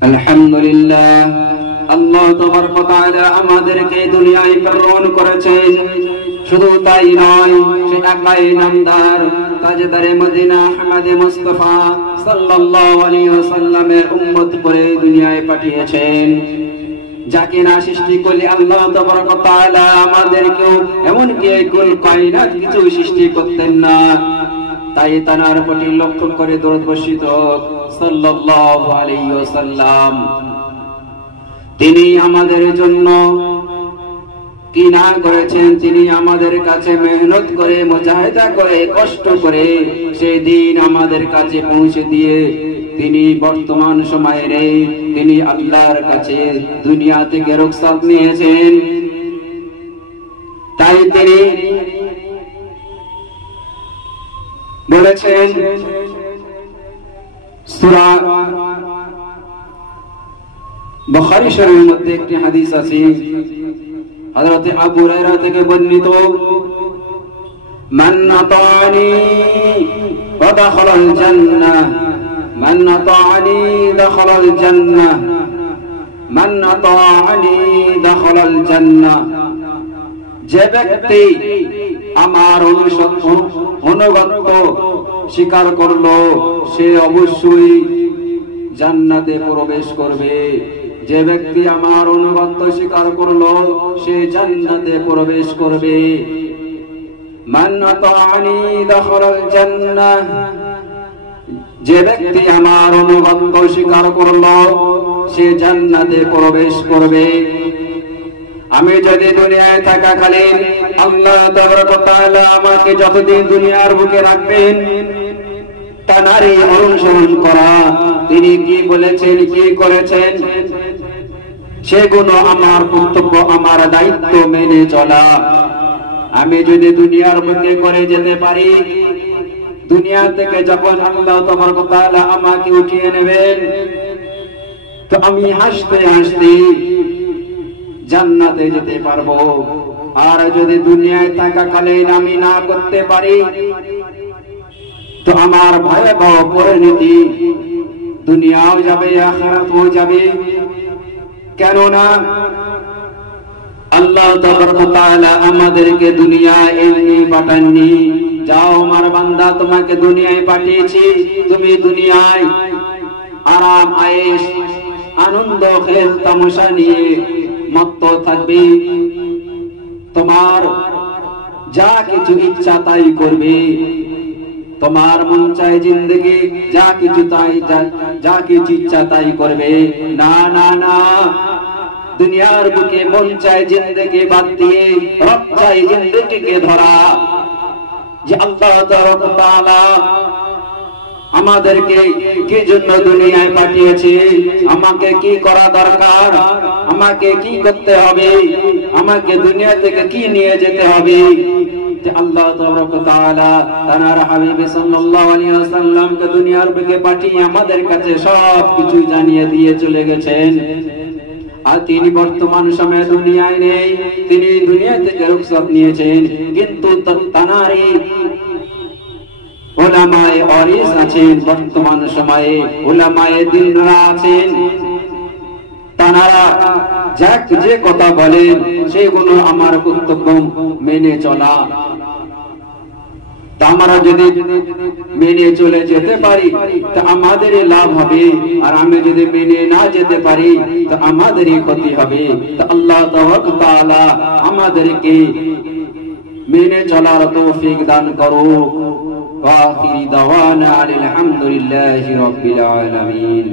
আলহামদুলিল্লাহ, আল্লাহ তাবারক ওয়া তাআলা আমাদেরকে দুনিয়ায় প্রেরণ করেছেন। শুধু তাই নয়, সে একাই নামদার তাজদারে মদিনা আহমদে মুস্তাফা সাল্লাল্লাহু আলাইহি ওয়াসাল্লামের উম্মত করে দুনিয়ায় পাঠিয়েছেন। যাকে না সৃষ্টি করলে আল্লাহ তাবারক ওয়া তাআলা আমাদেরকেও এমনকি কুল কায়নাত কিছু সৃষ্টি করতেন না। তাই তার প্রতি লক্ষ্য করে দরুদ বর্ষিত সাল্লাল্লাহু আলাইহি ওয়াসাল্লাম। তিনি আমাদের জন্য কি না করেছেন, তিনি আমাদের কাছে মেহনত করে, মুজাহিদা করে, কষ্ট করে সেই দিন আমাদের কাছে পৌঁছে দিয়ে তিনি বর্তমান সময়ের তিনি আল্লাহর কাছে দুনিয়া থেকে রুখসাত নিয়েছেন। তাই তিনি বলেছেন, সূরা বুখারী শরীফের মধ্যে একটি হাদিস আছে, হযরত আবু হুরায়রা থেকে বর্ণিত, মান আতানি ওয়া দাখালাল জান্নাহ, মান আতানি দাখালাল জান্নাহ, মান আতানি দাখালাল জান্নাহ। যে ব্যক্তি আমার অনুগত্য স্বীকার করলো সে অবশ্যই জান্নাতে প্রবেশ করবে। যে ব্যক্তি আমার অনুগত্য স্বীকার করলো সে জান্নাতে প্রবেশ করবে। মান আতানি দাখালাল জান্নাহ, যে ব্যক্তি আমার অনুগত্য স্বীকার করলো সে জান্নাতে প্রবেশ করবে। আমি যদি দুনিয়ায় থাকাকালীন আল্লাহ তাবারক ওয়া তাআলা আমাকে যতদিন দুনিয়ার বুকে রাখবেন তানারই অনুসরণ করা, তিনি কি বলেছেন, কি করেছেন সেগুলো আমার কর্তব্য, আমার দায়িত্ব মেনে চলা। আমি যদি দুনিয়ার বুকে করে যেতে পারি, দুনিয়া থেকে যখন আল্লাহ তাবারক ওয়া তাআলা আমাকে উঠিয়ে নেবেন তো আমি হাসতে হাসতে জান্নাতে যেতে পারবো। আর যদি দুনিয়ায় থাকাকালীন আমি না করতে পারি তো আমার ভয়াবহ পরিণতি, দুনিয়াও যাবে আখিরাতও যাবে। কেননা আল্লাহ তাবারক ওয়া তাআলা আমাদেরকে দুনিয়ায় এমনি পাঠাননি, যাও আমার বান্দা তোমাকে দুনিয়ায় পাঠিয়েছি, তুমি দুনিয়ায় আরাম আয়েশ আনন্দ খেল তামাশা নিয়ে মত্ত থাকবে, তোমার যা কিছু ইচ্ছা তাই করবে, তোমার মন চায় জিন্দেগি যা কিছু তাই, যা কিছু ইচ্ছা তাই করবে। না না না, দুনিয়ার বুকে মন চায় জিন্দেগি বাদ দিয়ে রব চায় জিন্দেগিকে ধরা। যে আল্লাহ তাবারক ওয়া তাআলা আমাদেরকে কি জন্য দুনিয়ায় পাঠিয়েছে, আমাকে কি করা দরকার, আমাকে কি করতে হবে, আমাকে দুনিয়া থেকে কি নিয়ে যেতে হবে, যে আল্লাহ তাবারক ওয়া তাআলা তার হাবিব সাল্লাল্লাহু আলাইহি ওয়াসাল্লামকে দুনিয়ার বুকে পাঠিয়ে আমাদের কাছে সব কিছু জানিয়ে দিয়ে চলে গেছেন। আর তিনি বর্তমান সময়ে দুনিয়ায় নেই, তিনি দুনিয়া থেকে রুখসাত নিয়েছেন, কিন্তু তানারই উলামায়ে ওয়ারিস আছেন, বর্তমান সময়ে উলামায়ে দিনরা আছেন। তারা যে কথা বলেন সেগুলো আমার কর্তব্য মেনে চলা। তা আমরা যদি মেনে চলে যেতে পারি তা আমাদেরই লাভ হবে, আর আমি যদি মেনে না যেতে পারি তো আমাদেরই ক্ষতি হবে। তা আল্লাহ তাবারক ওয়া তাআলা আমাদেরকে মেনে চলার তৌফিক দান করুক। ওয়া আখিরি দাওয়ানা আলহামদুলিল্লাহি রাব্বিল আলামিন।